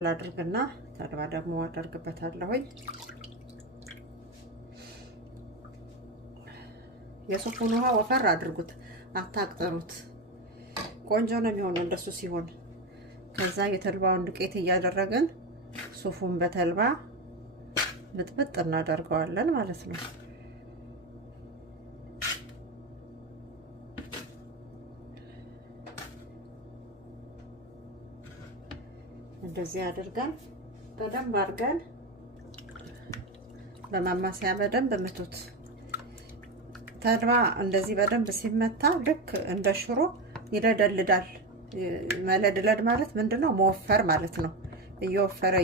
ላድርግና ተልባ ደግሞ አደርግበታለሁኝ። የሱፉን ውሃ ወፈር አድርጉት፣ አታቅጥሩት። ቆንጆ ነው የሚሆነው እንደሱ ሲሆን። ከዛ የተልባውን ዱቄት እያደረግን ሱፉን በተልባ ብጥብጥ እናደርገዋለን ማለት ነው። እንደዚህ አድርገን በደንብ አድርገን በማማሰያ በደንብ ምቱት። ተልባ እንደዚህ በደንብ ሲመታ ልክ እንደ ሽሮ ይለደልዳል። መለድለድ ማለት ምንድነው? መወፈር ማለት ነው። እየወፈረ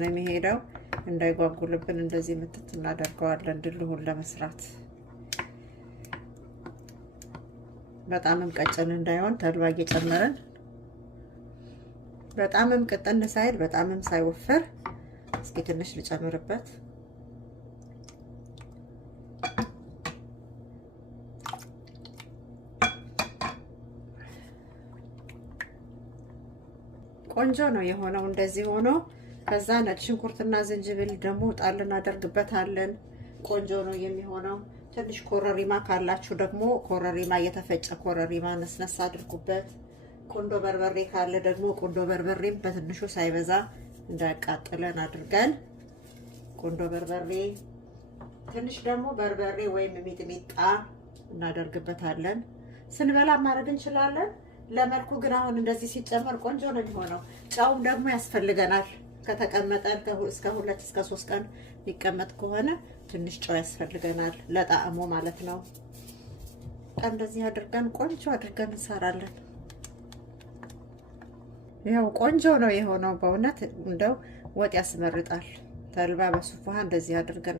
ነው የሚሄደው። እንዳይጓጉልብን እንደዚህ ምትት እናደርገዋለን ድልሁን ለመስራት። በጣምም ቀጭን እንዳይሆን ተልባ እየጨመረን፣ በጣምም ቅጥን ሳይል በጣምም ሳይወፈር። እስኪ ትንሽ ልጨምርበት። ቆንጆ ነው የሆነው እንደዚህ ሆኖ። ከዛ ነጭ ሽንኩርትና ዝንጅብል ደግሞ ጣል እናደርግበታለን። ቆንጆ ነው የሚሆነው። ትንሽ ኮረሪማ ካላችሁ ደግሞ ኮረሪማ፣ የተፈጨ ኮረሪማ ነስነስ አድርጉበት። ቁንዶ በርበሬ ካለ ደግሞ ቁንዶ በርበሬም በትንሹ ሳይበዛ እንዳያቃጥለን አድርገን ቁንዶ በርበሬ፣ ትንሽ ደግሞ በርበሬ ወይም ሚጥሚጣ እናደርግበታለን። ስንበላ ማድረግ እንችላለን። ለመልኩ ግን አሁን እንደዚህ ሲጨመር ቆንጆ ነው የሚሆነው። ጨውም ደግሞ ያስፈልገናል። ከተቀመጠ እስከ 2 እስከ 3 ቀን ሊቀመጥ ከሆነ ትንሽ ጨው ያስፈልገናል ለጣዕሙ ማለት ነው። እንደዚህ አድርገን ቆንጆ አድርገን እንሰራለን። ያው ቆንጆ ነው የሆነው በእውነት እንደው ወጥ ያስመርጣል። ተልባ በሱፍ ውሃ እንደዚህ አድርገን